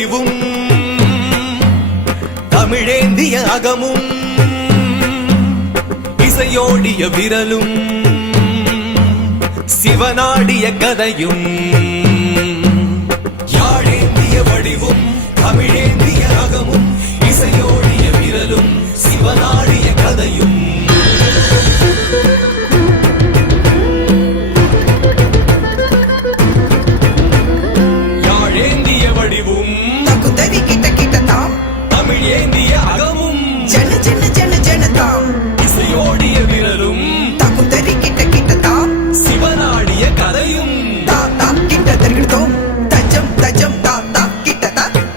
வடிவும் தமிழேந்திய அகமும் இசையோடிய விரலும் சிவனாடிய கதையும் யாழேந்திய வடிவும் தமிழேந்திய அகமும் இசையோடிய விரலும் சிவனாடிய கதையும் யாழேந்திய வடிவும் தகுதறி கிட்ட கிட்டதாம் தமிழேந்திய அகமும் ஜன ஜன ஜன ஜனதாம் இசையோடிய விரலும் தகுதறி கிட்ட கிட்டதாம் சிவனாடிய கதையும் தாத்தா கிட்ட தருகிறதோம் தஜம் தஜம் தாத்தா கிட்ட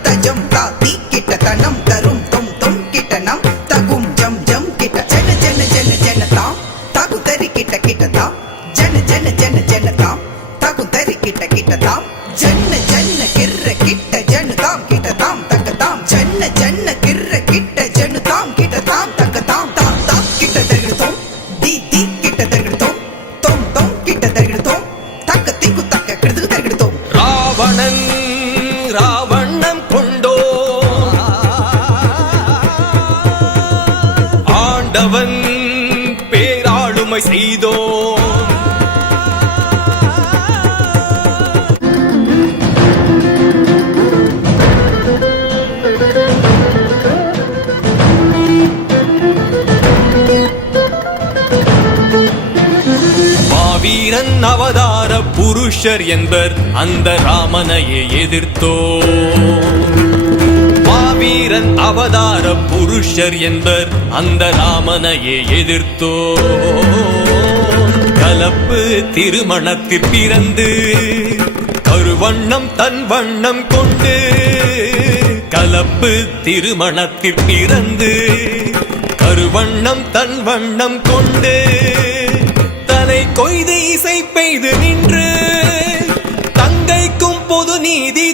தஜம் தாத்தி கிட்ட தனம் தரும் தொம் தொம் கிட்ட நம் தகும் ஜம் ஜம் கிட்ட ஜன ஜன ஜன ஜனதாம் தகுதறி கிட்ட கிட்டதாம் ஜன ஜன ஜன ஜனதாம் தகுதறி கிட்ட கிட்டதாம் ஜன்ன ஜன்ன கிர்ர கிட்ட ஜனுதாம் கிட்டதாம் தக்கதாம் ஜன்ன ஜன்ன கிர்ர கிட்ட ஜனுதாம் கிட்டதாம் தக்கதாம் தாத்தா கிட்ட தருகிறதோம் தி தி கிட்ட தருகிறதோம் தொம் தொம் கிட்ட தருகிறதோம் தக்க திக்கு தக்க கிடுது தருகிறதோம் ராவணன் ராவணம் கொண்டோ ஆண்டவன் பேராளுமை செய்தோ மாவீரன் அவதார புருஷர் என்பர் அந்த ராமனையே எதிர்த்தோ மாவீரன் அவதார புருஷர் என்பர் அந்த ராமனையே எதிர்த்தோ கலப்பு திருமணத்தில் பிறந்து கருவண்ணம் தன் வண்ணம் கொண்டு கலப்பு திருமணத்தில் பிறந்து கருவண்ணம் தன் வண்ணம் கொண்டு தலை கொய்து இசை பெய்து நின்று தங்கைக்கும் பொது நீதி